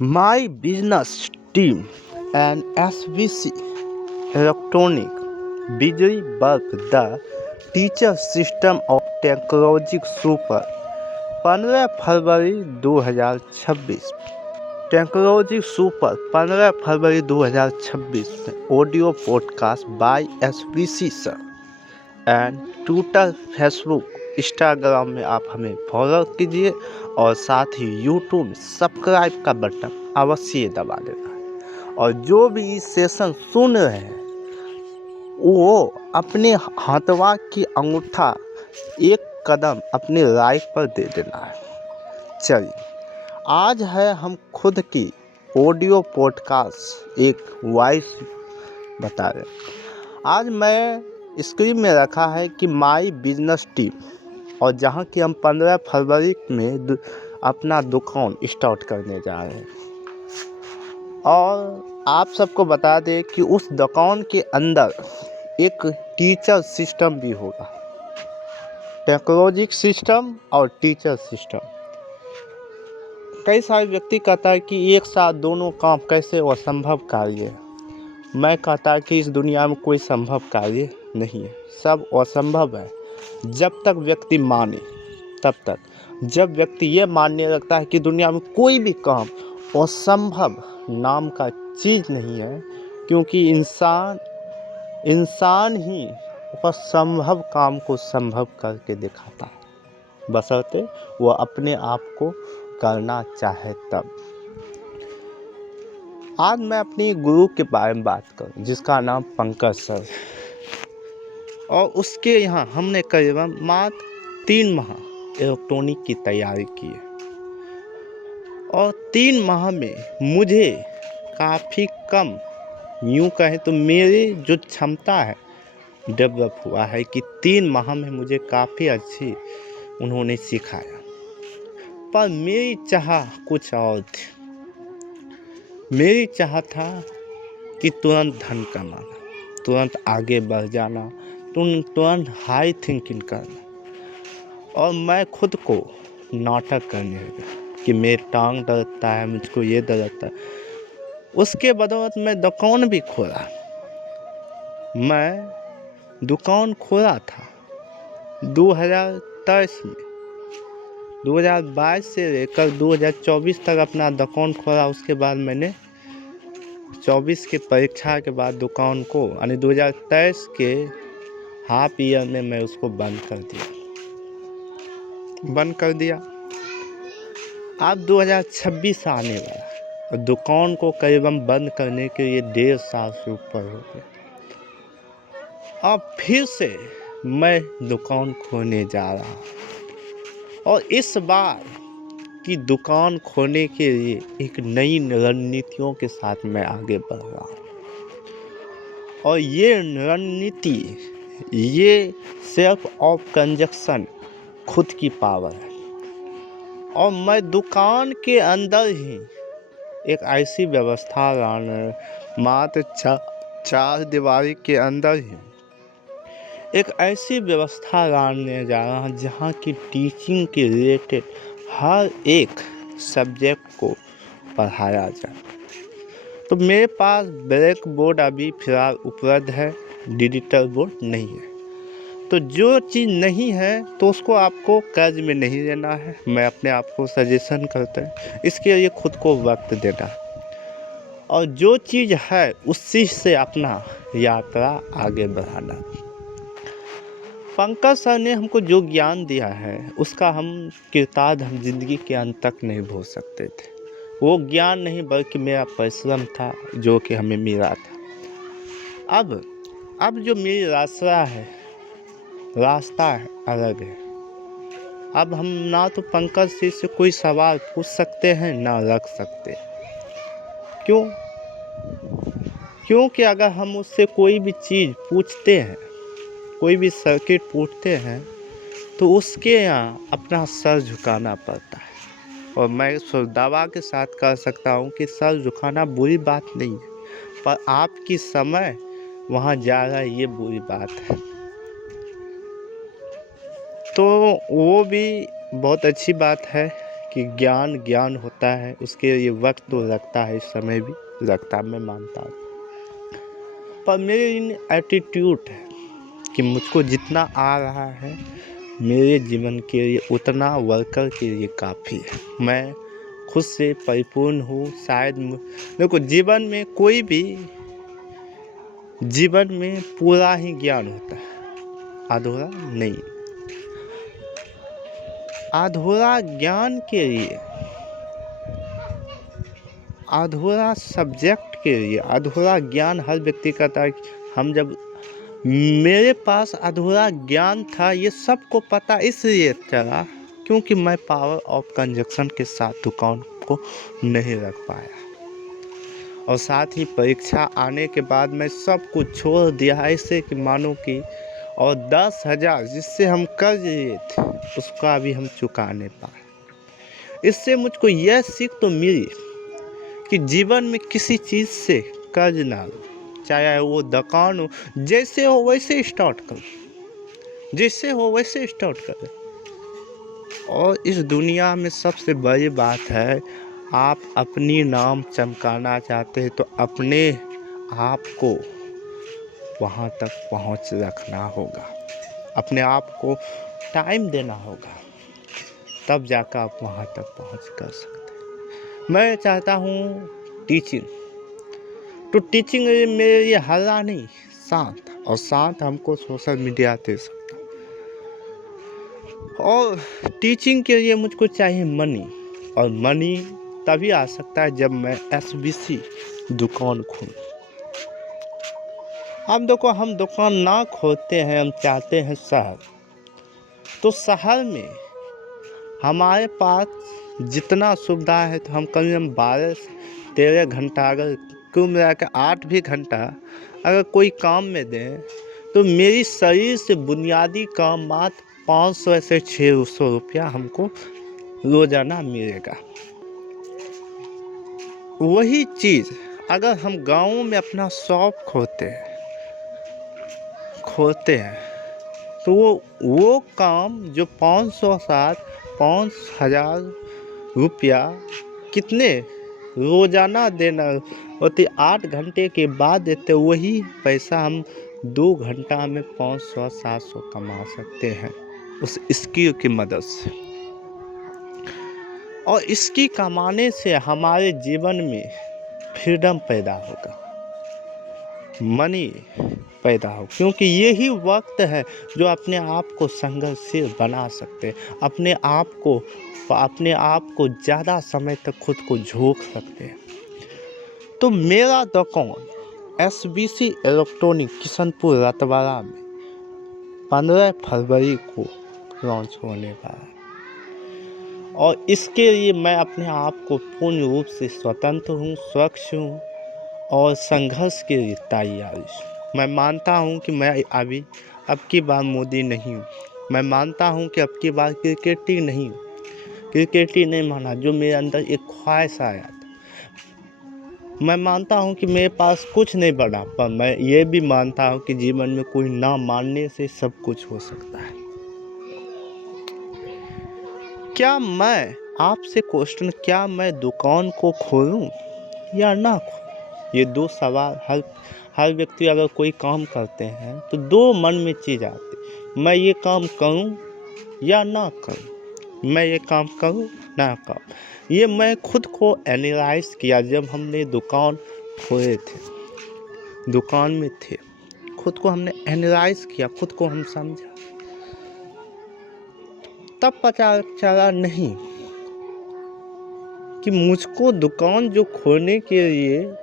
My business team and SVC Electronic Vijay Bulb the teacher system of technology super 15 फरवरी 2026 technology super 15 फरवरी 2026 में audio podcast by SVC sir and Twitter Facebook Instagram में आप हमें follow कीजिए और साथ ही यूट्यूब में सब्सक्राइब का बटन अवश्य दबा देना है। और जो भी इस सेशन सुन रहे हैं वो अपने हाथवा की अंगूठा एक कदम अपने राइट पर दे देना है। चलिए आज है हम खुद की ऑडियो पॉडकास्ट एक वॉइस बता रहे हैं। आज मैं स्क्रीन में रखा है कि माई बिजनेस टीम और जहाँ की हम 15 फरवरी में अपना दुकान स्टार्ट करने जा रहे हैं। और आप सबको बता दें कि उस दुकान के अंदर एक टीचर सिस्टम भी होगा, टेक्नोलॉजी सिस्टम और टीचर सिस्टम। कई सारे व्यक्ति कहता है कि एक साथ दोनों काम कैसे असंभव कार्य है। मैं कहता कि इस दुनिया में कोई संभव कार्य नहीं है, सब असंभव है जब तक व्यक्ति माने तब तक। जब व्यक्ति ये मानने लगता है कि दुनिया में कोई भी काम असंभव नाम का चीज़ नहीं है, क्योंकि इंसान ही असंभव काम को संभव करके दिखाता है, बशर्ते वो अपने आप को करना चाहे तब। आज मैं अपनी गुरु के बारे में बात करूं जिसका नाम पंकज सर, और उसके यहाँ हमने करीबन मात्र 3 माह इलेक्ट्रॉनिक की तैयारी की है। और 3 माह में मुझे काफ़ी कम, यूँ कहें तो मेरी जो क्षमता है डेवलप हुआ है कि 3 माह में मुझे काफ़ी अच्छी उन्होंने सिखाया। पर मेरी चाह कुछ और थी। मेरी चाह था कि तुरंत धन कमाना, तुरंत आगे बढ़ जाना, तुरंत हाई थिंकिंग करना। और मैं खुद को नाटक करने लगा कि मेरी टांग दर्दता है, मुझको ये दर्दता है। उसके बदौलत मैं दुकान भी खोला। मैं दुकान खोला था 2023 में। 2022 से लेकर 2024 तक अपना दुकान खोला। उसके बाद मैंने 24 के परीक्षा के बाद दुकान को, यानी 2023 के हाफ ईयर में मैं उसको बंद कर दिया। अब 2026 आने वाला और दुकान को करीबन बंद करने के लिए 1.5 साल से ऊपर हो गया। अब फिर से मैं दुकान खोलने जा रहा हूँ, और इस बार की दुकान खोलने के लिए एक नई रणनीतियों के साथ मैं आगे बढ़ रहा हूँ। और ये रणनीति, ये सेल्फ ऑफ कंजक्शन, खुद की पावर है। और मैं दुकान के अंदर ही एक ऐसी व्यवस्था लाने, मात्र 4 दीवारी के अंदर ही एक ऐसी व्यवस्था लाने जा रहा हूँ जहाँ की टीचिंग के रिलेटेड हर एक सब्जेक्ट को पढ़ाया जाए। तो मेरे पास ब्लैक बोर्ड अभी फिलहाल उपलब्ध है, डिजिटल बोर्ड नहीं है। तो जो चीज़ नहीं है तो उसको आपको कर्ज में नहीं लेना है। मैं अपने आप को सजेशन करता हूँ, इसके लिए खुद को वक्त देना है। और जो चीज़ है उसी से अपना यात्रा आगे बढ़ाना। पंकज सर ने हमको जो ज्ञान दिया है उसका हम किरदार हम जिंदगी के अंत तक नहीं भूल सकते थे। वो ज्ञान नहीं बल्कि मेरा परिश्रम था जो कि हमें मिला था। अब जो मेरी रास्ता है अलग है। अब हम ना तो पंकज जी से कोई सवाल पूछ सकते हैं ना रख सकते। क्योंकि अगर हम उससे कोई भी चीज़ पूछते हैं, कोई भी सर्किट पूछते हैं, तो उसके यहाँ अपना सर झुकाना पड़ता है। और मैं दावा के साथ कह सकता हूँ कि सर झुकाना बुरी बात नहीं है, पर आपकी समय वहाँ जा रहा है, ये बुरी बात है। तो वो भी बहुत अच्छी बात है कि ज्ञान ज्ञान होता है, उसके लिए वक्त तो लगता है, समय भी लगता है, मैं मानता हूँ। पर मेरे इन एटीट्यूड है कि मुझको जितना आ रहा है मेरे जीवन के लिए उतना वर्कर के लिए काफ़ी है। मैं खुद से परिपूर्ण हूँ। शायद देखो, जीवन में कोई भी जीवन में पूरा ही ज्ञान होता है, अधूरा नहीं। अधूरा ज्ञान के लिए, अधूरा सब्जेक्ट के लिए अधूरा ज्ञान हर व्यक्ति करता है। हम जब मेरे पास अधूरा ज्ञान था, ये सबको पता इसलिए चला क्योंकि मैं पावर ऑफ कंजक्शन के साथ दुकान को नहीं रख पाया, और साथ ही परीक्षा आने के बाद मैं सब कुछ छोड़ दिया ऐसे कि मानो कि, और 10,000 जिससे हम कर्ज लिए थे उसका भी हम चुका नहीं पाए। इससे मुझको यह सीख तो मिली कि जीवन में किसी चीज़ से कर्ज ना लो, चाहे वो दुकान हो, जैसे हो वैसे स्टार्ट करो, जैसे हो वैसे स्टार्ट करो। और इस दुनिया में सबसे बड़ी बात है, आप अपनी नाम चमकाना चाहते हैं तो अपने आप को वहाँ तक पहुँच रखना होगा, अपने आप को टाइम देना होगा, तब जाकर आप वहाँ तक पहुँच कर सकते हैं। मैं चाहता हूँ टीचिंग, तो टीचिंग मेरे लिए हल्ला नहीं, शांत, और शांत हमको सोशल मीडिया दे सकता। और टीचिंग के लिए मुझको चाहिए मनी, और मनी तभी आ सकता है जब मैं SBC दुकान खोलूं। अब देखो, हम दुकान ना खोलते हैं, हम चाहते हैं शहर, तो शहर में हमारे पास जितना सुविधा है तो हम कम से कम 12-13 घंटा, अगर कुल मिला के 8 भी घंटा अगर कोई काम में दें तो मेरी शरीर से बुनियादी काम मात्र 500 से 600 रुपया हमको रोजाना मिलेगा। वही चीज़ अगर हम गाँव में अपना शॉप खोलते हैं तो वो काम जो 5,000 रुपया कितने रोजाना देना होती, 8 घंटे के बाद देते, वही पैसा हम 2 घंटा में 500-700 कमा सकते हैं उस स्किल की मदद से। और इसकी कमाने से हमारे जीवन में फ्रीडम पैदा होगा, मनी पैदा हो, क्योंकि यही वक्त है जो अपने आप को संघर्षशील बना सकते हैं, अपने आप को ज़्यादा समय तक खुद को झोंक सकते हैं। तो मेरा दुकान SBC इलेक्ट्रॉनिक किशनपुर रतवाड़ा में 15 फरवरी को लॉन्च होने वाला है, और इसके लिए मैं अपने आप को पूर्ण रूप से स्वतंत्र हूँ, स्वच्छ हूँ और संघर्ष के लिए तैयार हूँ। मैं मानता हूँ कि मैं अब की बार मोदी नहीं हूँ, मैं मानता हूँ कि अब की बार क्रिकेटी नहीं हूँ, क्रिकेटी नहीं माना, जो मेरे अंदर एक ख्वाहिश आया था। मैं मानता हूँ कि मेरे पास कुछ नहीं बना, पर मैं ये भी मानता हूँ कि जीवन में कोई ना मानने से सब कुछ हो सकता है। क्या मैं आपसे क्वेश्चन, क्या मैं दुकान को खोलूं या ना खोलूं? ये 2 सवाल हर व्यक्ति अगर कोई काम करते हैं तो 2 मन में चीज़ आती, मैं ये काम करूं या ना करूं, मैं ये काम करूं ना करूं। ये मैं खुद को एनालाइज किया जब हमने दुकान खोले थे, दुकान में थे, खुद को हमने एनालाइज किया, खुद को हम समझा, तब पता चला नहीं कि मुझको दुकान जो खोलने के लिए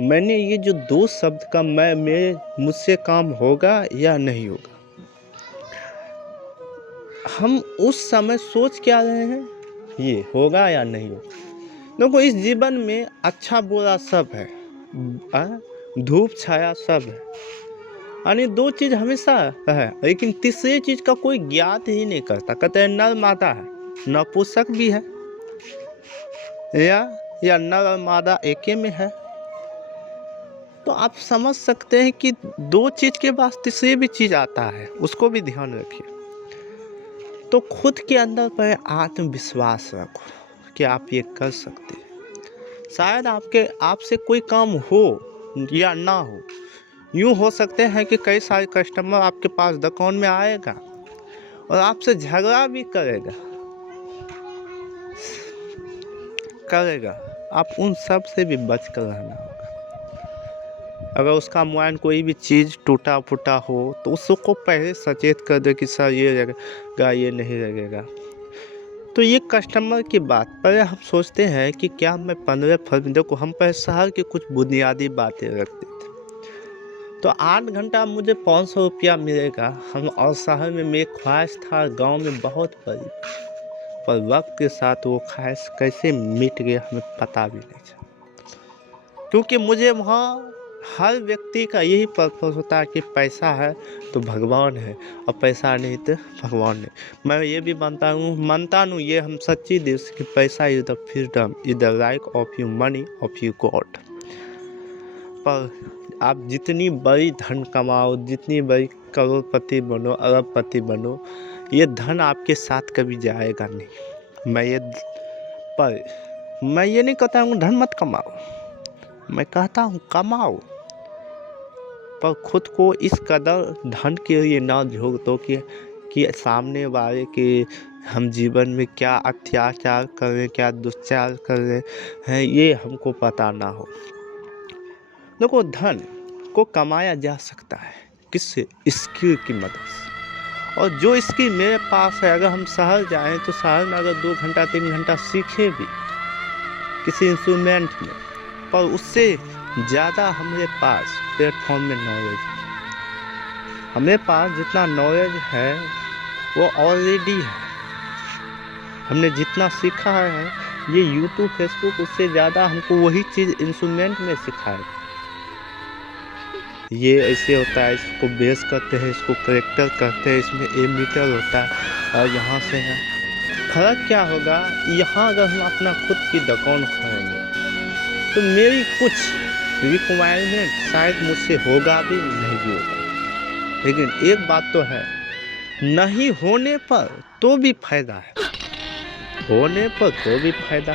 मैंने ये जो 2 शब्द का मुझसे काम होगा या नहीं होगा। हम उस समय सोच क्या रहे हैं, ये होगा या नहीं होगा। देखो, इस जीवन में अच्छा बुरा सब है, धूप छाया सब है, यानी 2 चीज़ हमेशा है, लेकिन तीसरी चीज़ का कोई ज्ञात ही नहीं करता। कहते हैं नर मादा है, नपुंसक भी है, या नर और मादा एके में है। तो आप समझ सकते हैं कि 2 चीज़ के बाद तीसरी भी चीज़ आता है, उसको भी ध्यान रखिए। तो खुद के अंदर पर आत्मविश्वास रखो, कि आप ये कर सकते हैं। शायद आपसे कोई काम हो या ना हो, यूँ हो सकते हैं कि कई सारे कस्टमर आपके पास दुकान में आएगा और आपसे झगड़ा भी करेगा। आप उन सब से भी बच कर रहना होगा। अगर उसका मोबाइल कोई भी चीज़ टूटा फूटा हो तो उसको पहले सचेत कर दे कि सर ये लगेगा, ये नहीं लगेगा। तो ये कस्टमर की बात पर हम सोचते हैं कि क्या मैं 15 फरवरी, देखो हम पहले शहर की कुछ बुनियादी बातें रखते थे। तो 8 घंटा मुझे 500 रुपया मिलेगा, और शहर में मेरी ख्वाहिश था गांव में बहुत बड़ी, पर वक्त के साथ वो ख्वाहिश कैसे मिट गया हमें पता भी नहीं चला। क्योंकि मुझे वहाँ हर व्यक्ति का यही पर्पस होता है कि पैसा है तो भगवान है, और पैसा नहीं तो भगवान नहीं। मैं ये भी मानता हूँ ये हम सच्ची दिल से कि पैसा is the freedom, is the right of you money of you God. पर आप जितनी बड़ी धन कमाओ, जितनी बड़ी करोड़पति बनो, अरबपति बनो, ये धन आपके साथ कभी जाएगा नहीं। मैं ये नहीं कहता हूँ धन मत कमाओ, मैं कहता हूँ कमाओ, पर खुद को इस कदर धन के लिए ना झोंक दो कि सामने वाले के हम जीवन में क्या अत्याचार कर रहे हैं, क्या दुष्चार कर रहे हैं, ये हमको पता ना हो। देखो धन को कमाया जा सकता है, किससे? स्किल की मदद से। और जो स्किल मेरे पास है, अगर हम शहर जाएं तो शहर में अगर 2 घंटा 3 घंटा सीखे भी किसी इंस्ट्रूमेंट में, पर उससे ज़्यादा हमारे पास प्लेटफॉर्म में नॉलेज है। हमारे पास जितना नॉलेज है वो ऑलरेडी है, हमने जितना सीखा है ये यूट्यूब फेसबुक उससे ज़्यादा हमको वही चीज़ इंस्ट्रूमेंट में सिखाएगा। ये ऐसे होता है, इसको बेस करते हैं, इसको करेक्टर करते हैं, इसमें एमीटर होता है, और यहाँ से है फर्क क्या होगा। यहाँ अगर हम अपना खुद की दुकान खोलेंगे तो मेरी कुछ रिक्वायरमेंट शायद मुझसे होगा भी नहीं भी होगा, लेकिन एक बात तो है, नहीं होने पर तो भी फायदा है, होने पर तो भी फायदा।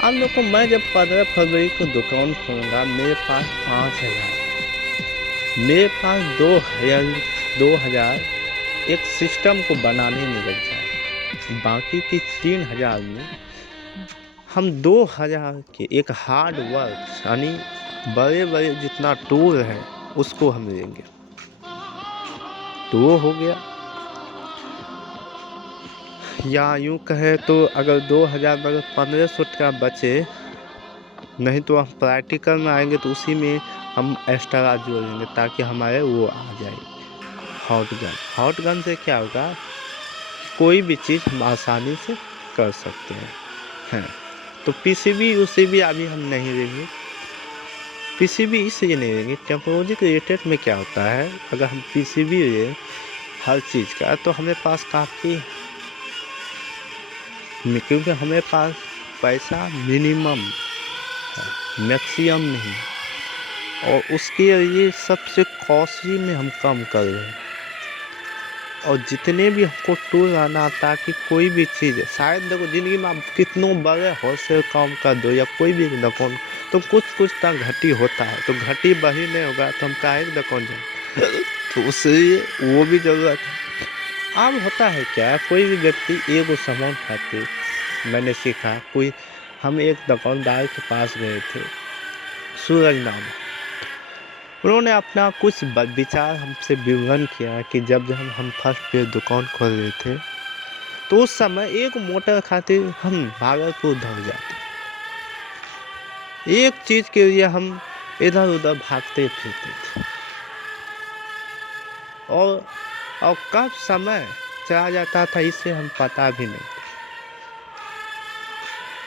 आप लोग को मैं जब 15 फरवरी को दुकान खोलूँगा, मेरे पास 5,000, मेरे पास 2,000 एक सिस्टम को बनाने में लग जाए, बाकी की 3,000 में हम 2,000 के एक हार्ड वर्क यानी बड़े बड़े जितना टूल है उसको हम लेंगे, तो वो हो गया। या यूँ कहे तो अगर 2,000 में अगर 1,500 का बचे, नहीं तो हम प्रैक्टिकल में आएंगे तो उसी में हम एक्स्ट्रा जोड़ेंगे ताकि हमारे वो आ जाए हॉट गन से क्या होगा, कोई भी चीज़ हम आसानी से कर सकते हैं। तो पीसीबी उसीबी अभी हम नहीं लेंगे, पीसीबी इसलिए नहीं लेंगे, टेक्नोलॉजी के रिलेटेड में क्या होता है, अगर हम पीसीबी ले हर चीज़ का तो हमें पास काफ़ी, क्योंकि हमें पास पैसा मिनिमम है, मैक्सिमम नहीं, और उसके लिए सबसे कॉस्टली में हम कम कर रहे हैं। और जितने भी हमको टूल आना ताकि कोई भी चीज़, शायद देखो ज़िंदगी में आप कितनों बड़े होलसेल काम कर दो या कोई भी दुकान, तो कुछ तक घटी होता है, तो घटी बही नहीं होगा तो हम काहे की दुकान जाए, तो उससे वो भी ज़रूरत है। अब होता है क्या, कोई भी व्यक्ति एगो सामान खाते, मैंने सीखा हम एक दुकानदार के पास गए थे, सूरज नाम, उन्होंने अपना कुछ विचार हमसे विवरण किया कि जब हम फर्स्ट पे दुकान खोल रहे थे तो उस समय एक मोटर खातिर हम भागलपुर दौड़ जाते, एक चीज़ के लिए हम इधर उधर भागते फिरते थे, और कब समय चला जाता था इसे हम पता भी नहीं,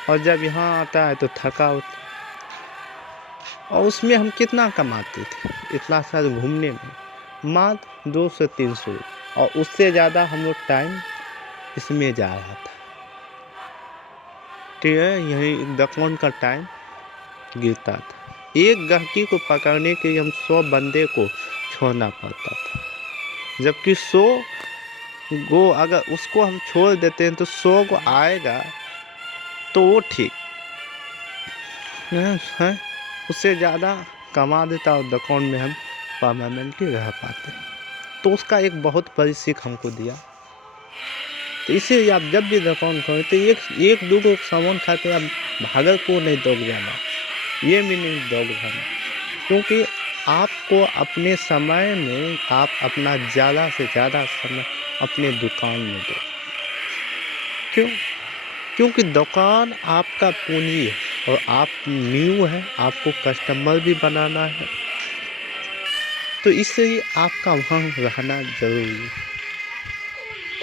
और जब यहाँ आता है तो थका होता, और उसमें हम कितना कमाते थे इतना सारा घूमने में, मात्र 200 से 300, और उससे ज़्यादा हम लोग टाइम इसमें जा रहा था, ठीक है, यही दुकान का टाइम गिरता था। एक गाहकी को पकड़ने के लिए हम 100 बंदे को छोड़ना पड़ता था, जबकि 100 गो अगर उसको हम छोड़ देते हैं तो 100 को आएगा तो वो ठीक है, उससे ज़्यादा कमा देता और दुकान में हम परमानेंटली रह पाते। तो उसका एक बहुत बड़ी सीख हमको दिया। तो इसीलिए आप जब भी दुकान खोलें तो एक दो को सामान खाते आप भागल को नहीं दौड़ जाना, ये भी नहीं दौड़ जाना, क्योंकि आपको अपने समय में आप अपना ज़्यादा से ज़्यादा समय अपने दुकान में दो। क्यों? क्योंकि दुकान आपका पूंजी है और आप न्यू है, आपको कस्टमर भी बनाना है, तो इसलिए आपका वहाँ रहना ज़रूरी है।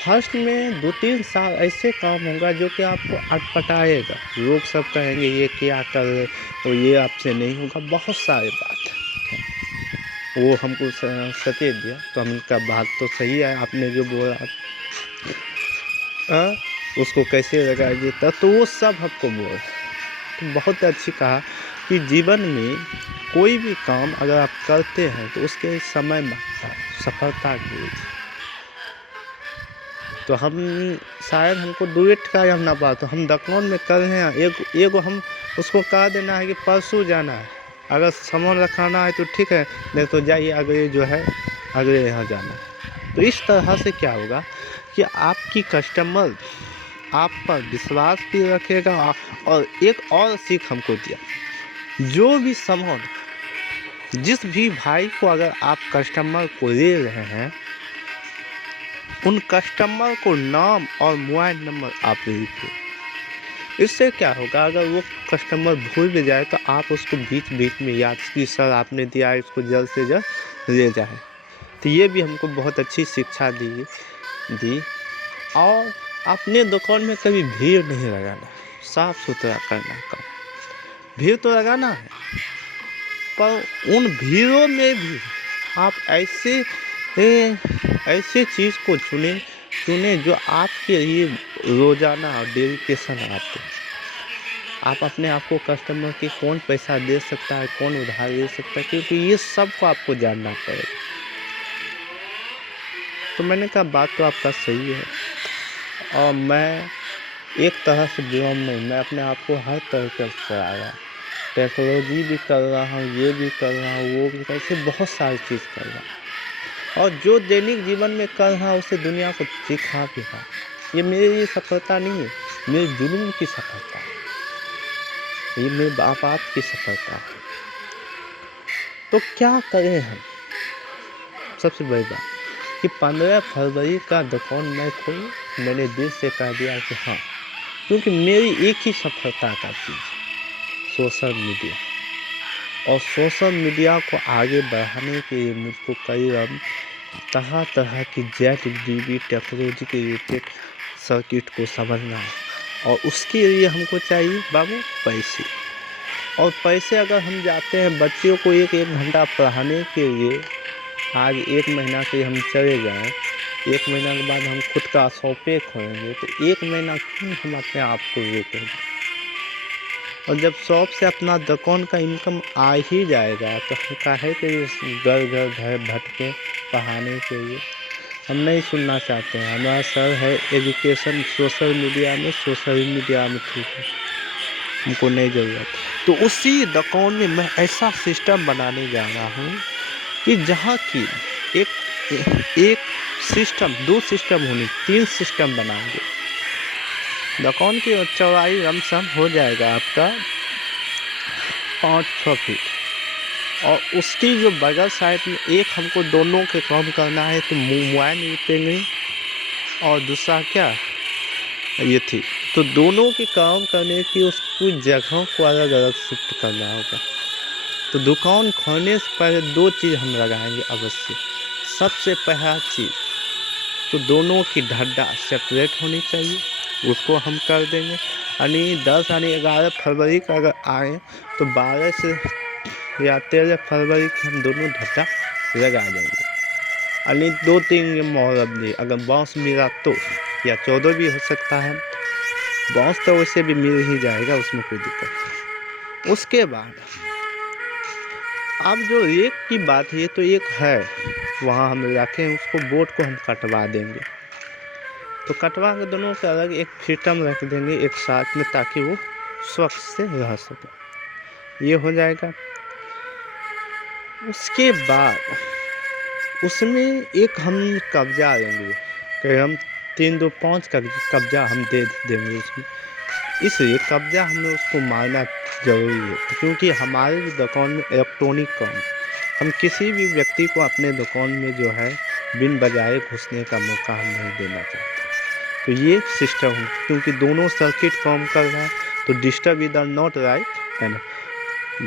फर्स्ट में 2-3 साल ऐसे काम होगा जो कि आपको अटपटाएगा, लोग सब कहेंगे ये क्या कर रहे हो, ये आपसे नहीं होगा, बहुत सारे बात है। वो हमको सचेत दिया तो हमका बात तो सही है, आपने जो बोला उसको कैसे लगाइए, तो वो सब हमको बोला। तो बहुत अच्छी कहा कि जीवन में कोई भी काम अगर आप करते हैं तो उसके समय में सफलता की। तो हम शायद हमको डुएट का हम ना पा, तो हम दुकान में कर रहे हैं, एक हम उसको कह देना है कि परसों जाना है, अगर सामान रखाना है तो ठीक है, नहीं तो जाइए अगले जो है अगले यहाँ जाना है। तो इस तरह से क्या होगा कि आपकी कस्टमर आप पर विश्वास भी रखेगा। और एक और सीख हमको दिया, जो भी सामान जिस भी भाई को अगर आप कस्टमर को दे रहे हैं, उन कस्टमर को नाम और मोबाइल नंबर आप लिखिए। इससे क्या होगा, अगर वो कस्टमर भूल भी जाए तो आप उसको बीच बीच में याद की सर आपने दिया, इसको जल्द से जल्द ले जाए। तो ये भी हमको बहुत अच्छी शिक्षा दी। और अपने दुकान में कभी भीड़ नहीं लगाना, साफ सुथरा करना काम। भीड़ तो लगाना है, पर उन भीड़ों में भी आप ऐसे चीज़ को चुने जो आपके लिए रोज़ाना और डेडिकेशन आते। आप अपने आप को कस्टमर की कौन पैसा दे सकता है, कौन उधार दे सकता है, क्योंकि ये सब को आपको जानना पड़ेगा। तो मैंने कहा बात तो आपका सही है, और मैं एक तरह से बुरा नहीं, मैं अपने आप को हर तरीके से करा रहा, टेक्नोलॉजी भी कर रहा हूँ, ये भी कर रहा हूँ, वो भी ऐसे बहुत सारी चीज़ कर रहा हूँ, और जो दैनिक जीवन में कर रहा हूँ उसे दुनिया को दिखा भी रहा। ये मेरे लिए सफलता नहीं है, मेरे जुनून की सफलता है, ये मेरे बाप की सफलता है। तो क्या करें हम? सबसे बड़ी बात कि 15 फरवरी का दुकान मैं खोलूं, मैंने दिल से कह दिया कि हाँ, क्योंकि मेरी एक ही सफलता का चीज़ सोशल मीडिया, और सोशल मीडिया को आगे बढ़ाने के लिए मुझको कई तरह तरह की ZDB टेक्नोलॉजी के रिलेटेड सर्किट को समझना है, और उसके लिए हमको चाहिए बाबू पैसे। और पैसे अगर हम जाते हैं बच्चों को एक घंटा पढ़ाने के लिए, आज 1 महीना से हम चले जाएं, 1 महीना के बाद हम खुद का शॉपे खोलेंगे, तो 1 महीना क्यों हम अपने आप को रोकेंगे? और जब शॉप से अपना दुकान का इनकम आ ही जाएगा तो हम काहे के घर भटके पढ़ाने के लिए? हम नहीं सुनना चाहते हैं। हमारा सर है एजुकेशन सोशल मीडिया में ठीक है, हमको नहीं ज़रूरत। तो उसी दुकान में मैं ऐसा सिस्टम बनाने जा रहा हूँ कि जहाँ की एक सिस्टम, 2 सिस्टम होने, 3 सिस्टम बनाएंगे। दुकान की चौड़ाई लमसम हो जाएगा आपका 5-6 फीट, और उसकी जो बगल साइड में एक हमको दोनों के काम करना है, तो मोबाइल रिपेयरिंग और दूसरा क्या ये थी, तो दोनों के काम करने की उसकी जगहों को अलग अलग शिफ्ट करना होगा। तो दुकान खोलने से पहले 2 चीज़ हम लगाएंगे अवश्य। सबसे पहला चीज़ तो दोनों की ढड्डा सेपरेट होनी चाहिए, उसको हम कर देंगे। यानी 11 फरवरी का अगर आए तो 12 से या 13 फरवरी के हम दोनों ढड्डा लगा देंगे। यानी 2-3 मुहूर्त भी, अगर बाँस मिला तो, या 14 भी हो सकता है, बाँस तो वैसे भी मिल ही जाएगा, उसमें कोई दिक्कत नहीं। उसके बाद अब जो एक की बात है, तो एक है वहाँ हम रखें, उसको बोर्ड को हम कटवा देंगे। तो कटवा के दोनों के अलग एक फ्रीडम रख देंगे एक साथ में, ताकि वो स्वच्छ से रह सके। ये हो जाएगा। उसके बाद उसमें एक हम कब्जा लेंगे कि हम 3-2-5 का कब्जा हम दे देंगे उसमें। इसलिए कब्जा हमें उसको मारना ज़रूरी है, क्योंकि हमारे भी दुकान में इलेक्ट्रॉनिक काम, हम किसी भी व्यक्ति को अपने दुकान में जो है बिन बजाए घुसने का मौका हम नहीं देना चाहते। तो ये सिस्टम है, क्योंकि दोनों सर्किट काम कर रहा है, तो डिस्टर्ब इधर नॉट राइट, है ना।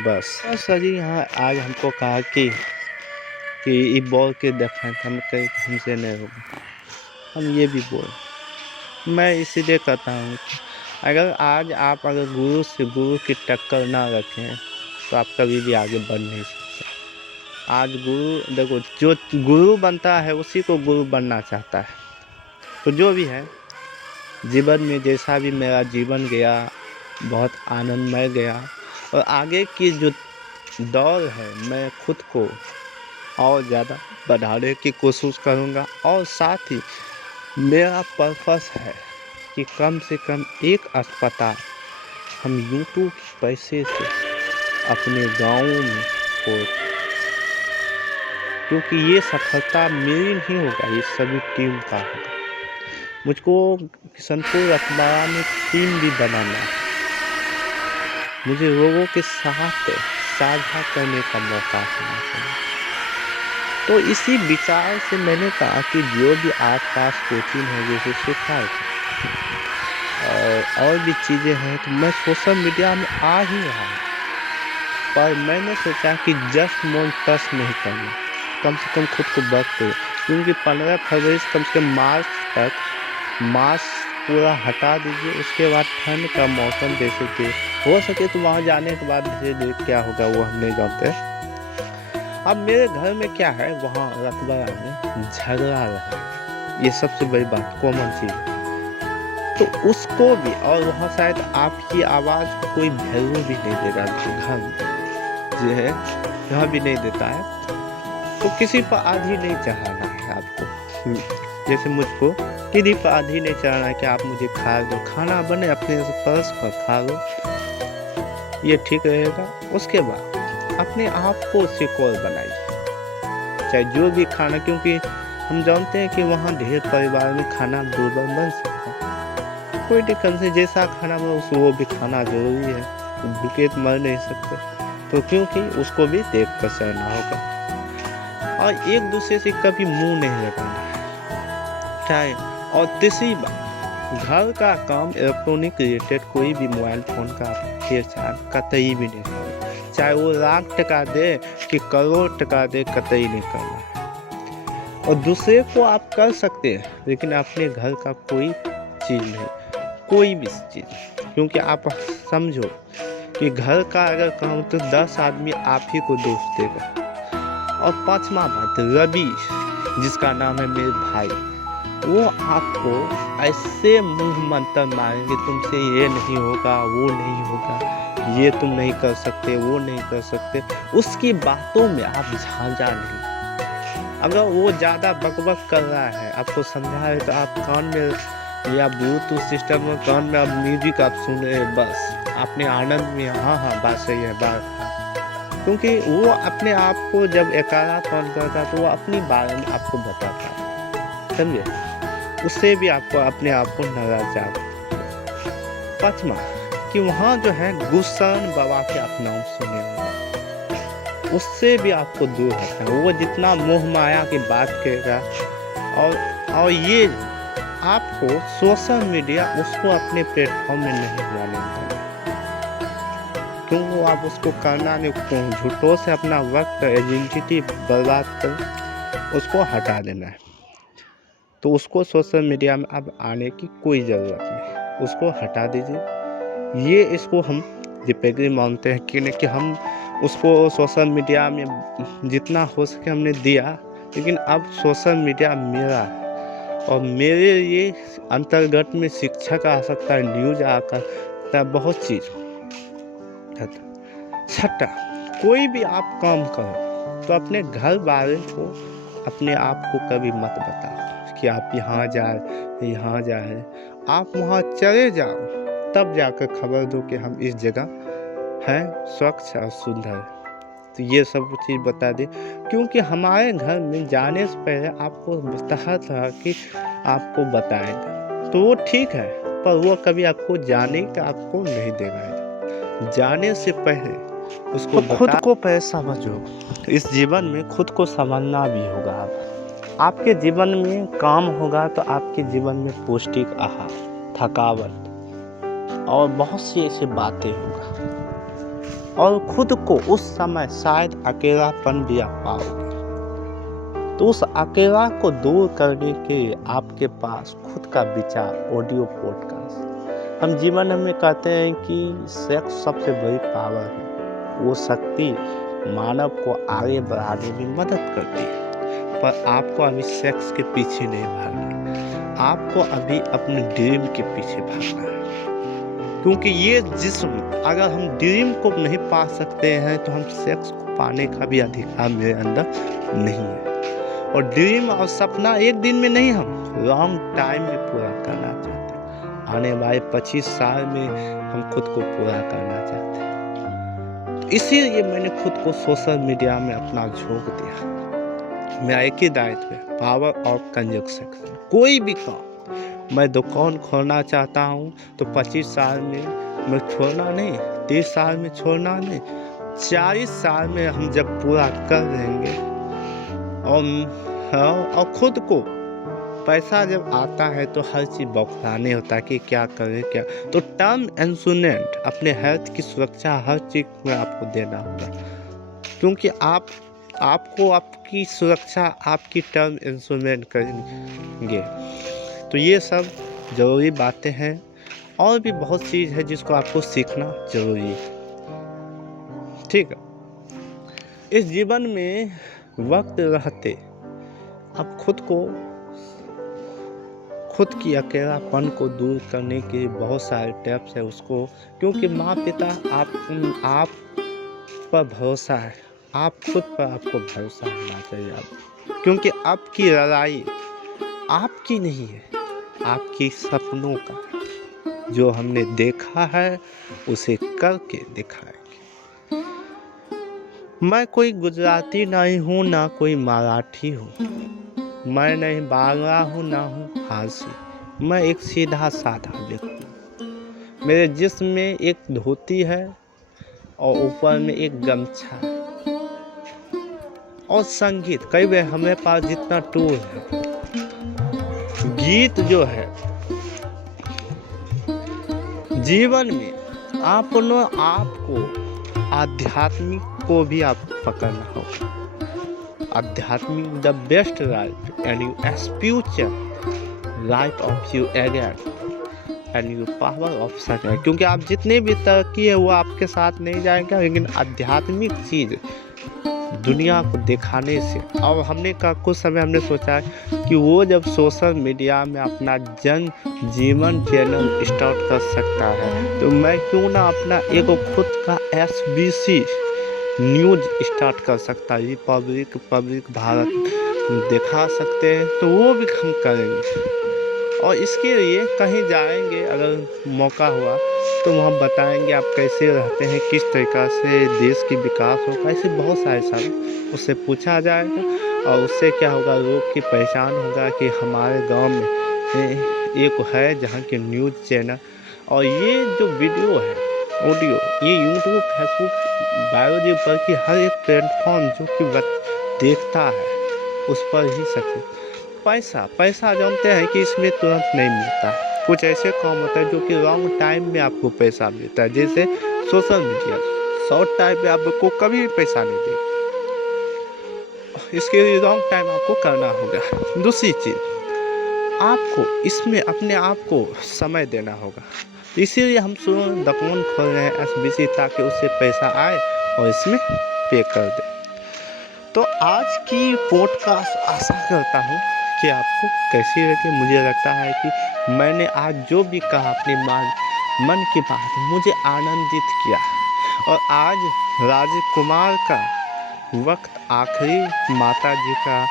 बस सर जी यहाँ आज हमको कहा कि ये बॉल के देखें, हम कहीं हमसे नहीं होगा, हम ये भी बोल। मैं इसीलिए कहता हूँ कि अगर आज आप अगर गुरु की टक्कर ना रखें तो आप कभी भी आगे बढ़ नहीं सकते। आज गुरु देखो, जो गुरु बनता है उसी को गुरु बनना चाहता है। तो जो भी है जीवन में, जैसा भी मेरा जीवन गया बहुत आनंदमय गया, और आगे की जो दौर है मैं खुद को और ज़्यादा बढ़ाने की कोशिश करूँगा। और साथ ही मेरा पर्पस है कि कम से कम एक अस्पताल हम यूट्यूब के पैसे से अपने गाँव में हो, क्योंकि ये सफलता मेरी नहीं होगा, ये सभी टीम का होगा। मुझको किशनपुर अखबार में टीम भी बनाना है, मुझे लोगों के साथ साझा करने का मौका होना चाहिए। तो इसी विचार से मैंने कहा कि जो भी आसपास कोचिंग है जैसे सिखाए और भी चीज़ें हैं, तो मैं सोशल मीडिया में आ ही रहा हूँ, पर मैंने सोचा कि जस्ट मोन टच नहीं करना, कम से कम खुद को वक्त दो, क्योंकि 15 फरवरी से कम से कम मार्च तक मास्क पूरा हटा दीजिए। उसके बाद ठंड का मौसम जैसे कि हो सके तो वहाँ जाने के बाद धीरे धीरे क्या होगा वो हम नहीं जानते। अब मेरे घर में क्या है, वहाँ रतबा में झगड़ा रहा है, ये सबसे बड़ी बात कॉमन चीज़ है। तो उसको भी, और वहाँ शायद आपकी आवाज़ को कोई वैल्यू भी नहीं देगा, घर में जो है यहाँ भी नहीं देता है। तो किसी पर आधी नहीं चढ़ाना है आपको, जैसे मुझको किसी पर आधी नहीं चढ़ाना है कि आप मुझे खा दो, खाना बने अपने पर्स पर खा लो, ये ठीक रहेगा। उसके बाद अपने आप को सिक्योर बनाइए, चाहे जो भी खाना, क्योंकि हम जानते हैं कि वहाँ ढेर परिवार में खाना दुर्लभ बन सकता है, कोई दिक्कत नहीं, जैसा खाना बना उसको वो भी खाना जरूरी है, भूखे तो मर नहीं सकते, तो क्योंकि उसको भी देख कर सहना होगा। और एक दूसरे से कभी मुंह नहीं लगाना है, चाहे। और तीसरी बात, घर का काम इलेक्ट्रॉनिक रिलेटेड कोई भी मोबाइल फ़ोन का छेड़छाड़ कतई भी नहीं करना, चाहे वो लाख टका दे कि करोड़ टका दे, कतई नहीं करना है। और दूसरे को आप कर सकते हैं, लेकिन अपने घर का कोई चीज़ नहीं, कोई भी चीज़, क्योंकि आप समझो कि घर का अगर काम तो 10 आदमी आप ही को दोष देगा। और 5वां बात, रवि जिसका नाम है मेरे भाई, वो आपको ऐसे मुंह मंतर मारेंगे, तुमसे ये नहीं होगा, वो नहीं होगा, ये तुम नहीं कर सकते, वो नहीं कर सकते, उसकी बातों में आप झांझा नहीं। अगर वो ज़्यादा बकबक कर रहा है, आपको समझा है, तो आप कान में या ब्लूटूथ सिस्टम में कान में आप म्यूजिक आप सुन रहे, बस अपने आनंद में, हाँ बात सही है, बात, क्योंकि वो अपने आप को जब एकारापन करता है तो वो अपनी बारे में आपको बताता है, समझे, उससे भी आपको अपने आप को नाराज जाएगा। 5वां कि वहाँ जो है गुलशन बाबा के आप नाम सुने होंगे, उससे भी आपको दूर रखना है। वो जितना मोह माया की बात करेगा, और ये आपको सोशल मीडिया उसको अपने प्लेटफॉर्म में नहीं लाने देना, क्योंकि आप उसको करना नहीं, झूठों से अपना वक्त आइडेंटिटी बर्बाद कर उसको हटा देना है। तो उसको सोशल मीडिया में अब आने की कोई ज़रूरत नहीं, उसको हटा दीजिए। ये इसको हम जिपेगी मानते हैं कि हम उसको सोशल मीडिया में जितना हो सके हमने दिया, लेकिन अब सोशल मीडिया मेरा है, और मेरे ये अंतर्गत में शिक्षक आ सकता है, न्यूज़ आ सकता है, बहुत चीज़। 6, कोई भी आप काम करो तो अपने घर वाले को, अपने आप को कभी मत बताओ कि आप यहाँ जाए, आप वहाँ चले जाओ, तब जाकर खबर दो कि हम इस जगह हैं, स्वच्छ और सुंदर। तो ये सब चीज़ बता दें, क्योंकि हमारे घर में जाने से पहले आपको तरह की आपको बताएगा, तो वो ठीक है, पर वो कभी आपको जाने का आपको नहीं देगा। जाने से पहले उसको तो खुद को पहले समझो। इस जीवन में खुद को समझना भी होगा। आपके जीवन में काम होगा तो आपके जीवन में पौष्टिक आहार, थकावट और बहुत सी ऐसी बातें होगा, और खुद को उस समय शायद अकेलापन भी आप पाओगे। तो उस अकेला को दूर करने के लिए आपके पास खुद का विचार, ऑडियो पॉडकास्ट। हम जीवन में कहते हैं कि सेक्स सबसे बड़ी पावर है, वो शक्ति मानव को आगे बढ़ाने में मदद करती है। पर आपको अभी सेक्स के पीछे नहीं भागना, आपको अभी अपने ड्रीम के पीछे भागना है। क्योंकि ये जिस्म, अगर हम ड्रीम को नहीं पा सकते हैं तो हम सेक्स को पाने का भी अधिकार मेरे अंदर नहीं है। और ड्रीम और सपना एक दिन में नहीं, हम लॉन्ग टाइम में पूरा करना चाहते हैं। आने वाले 25 साल में हम खुद को पूरा करना चाहते हैं। तो इसीलिए मैंने खुद को सोशल मीडिया में अपना झोंक दिया। मेरा एक ही दायित्व है, पावर ऑफ कंजक्शन। कोई भी काम, मैं दुकान खोलना चाहता हूँ तो 25 साल में मैं छोड़ना नहीं, 30 साल में छोड़ना नहीं, 40 साल में हम जब पूरा कर लेंगे। और खुद को पैसा जब आता है तो हर चीज़ बौखलाने होता है कि क्या करें क्या। तो टर्म इंश्योरेंस, अपने हेल्थ की सुरक्षा हर चीज़ में आपको देना होगा, क्योंकि आपको आपकी सुरक्षा आपकी टर्म इंश्योरेंस करेंगे। तो ये सब ज़रूरी बातें हैं, और भी बहुत चीज़ है जिसको आपको सीखना जरूरी है। ठीक है, इस जीवन में वक्त रहते आप खुद की अकेलापन को दूर करने के बहुत सारे टिप्स है उसको, क्योंकि माँ पिता आप पर भरोसा है, आप खुद पर आपको भरोसा होना चाहिए। क्योंकि आपकी लड़ाई आपकी नहीं है, आपकी सपनों का है। जो हमने देखा है उसे करके दिखाएंगे। मैं कोई गुजराती नहीं हूँ, ना कोई मराठी हूँ, मैं नहीं बांग्ला हूँ, ना हूँ फारसी। मैं एक सीधा साधा व्यक्ति हूँ। मेरे जिस्म में एक धोती है और ऊपर में एक गमछा है। और संगीत, कई बार हमारे पास जितना टूल है, गीत जो है जीवन में आपको आध्यात्मिक को भी आप पकड़ना होगा। आध्यात्मिक the best life and you future life of you again and you power of success. क्योंकि आप जितने भी तरक्की है वो आपके साथ नहीं जाएगा, लेकिन आध्यात्मिक चीज दुनिया को दिखाने से। और हमने कुछ समय हमने सोचा है कि वो जब सोशल मीडिया में अपना जन जीवन चैनल स्टार्ट कर सकता है तो मैं क्यों ना अपना एक खुद का SBC न्यूज स्टार्ट कर सकता है। पब्लिक भारत दिखा सकते हैं, तो वो भी हम करेंगे। और इसके लिए कहीं जाएंगे, अगर मौका हुआ तो वहाँ बताएंगे आप कैसे रहते हैं, किस तरीक़ा से देश की विकास होगा। ऐसे बहुत सारे सवाल उससे पूछा जाएगा, और उससे क्या होगा, लोग की पहचान होगा कि हमारे गांव में एक है जहाँ के न्यूज़ चैनल। और ये जो वीडियो है, ऑडियो, ये यूट्यूब, फेसबुक, बायोलॉजी पर की हर एक प्लेटफॉर्म जो कि देखता है उस पर ही सकते। पैसा जानते हैं कि इसमें तुरंत नहीं मिलता है। कुछ ऐसे काम होता है जो कि लॉन्ग टाइम में आपको पैसा मिलता है, जैसे सोशल मीडिया शॉर्ट टाइम में आपको कभी भी पैसा नहीं देगा। इसके लिए लॉन्ग टाइम आपको करना होगा। दूसरी चीज़, आपको इसमें अपने आप को समय देना होगा। इसीलिए हम दुकान खोल रहे हैं SBC, ताकि उससे पैसा आए और इसमें पे कर दे। तो आज की पॉडकास्ट आशा करता हूँ कि आपको कैसी लगी। मुझे लगता है कि मैंने आज जो भी कहा अपने मन की बात मुझे आनंदित किया। और आज राजकुमार का वक्त, आखिरी माता जी का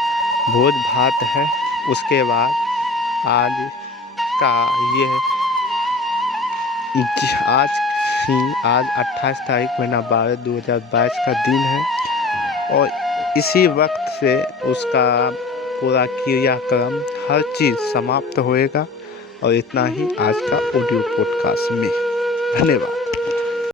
भोज भात है। उसके बाद आज का ये आज आज 28 तारीख महीना 12 2022 का दिन है और इसी वक्त से उसका पूरा क्रियाक्रम हर चीज़ समाप्त होएगा। और इतना ही आज का ऑडियो पॉडकास्ट में। धन्यवाद।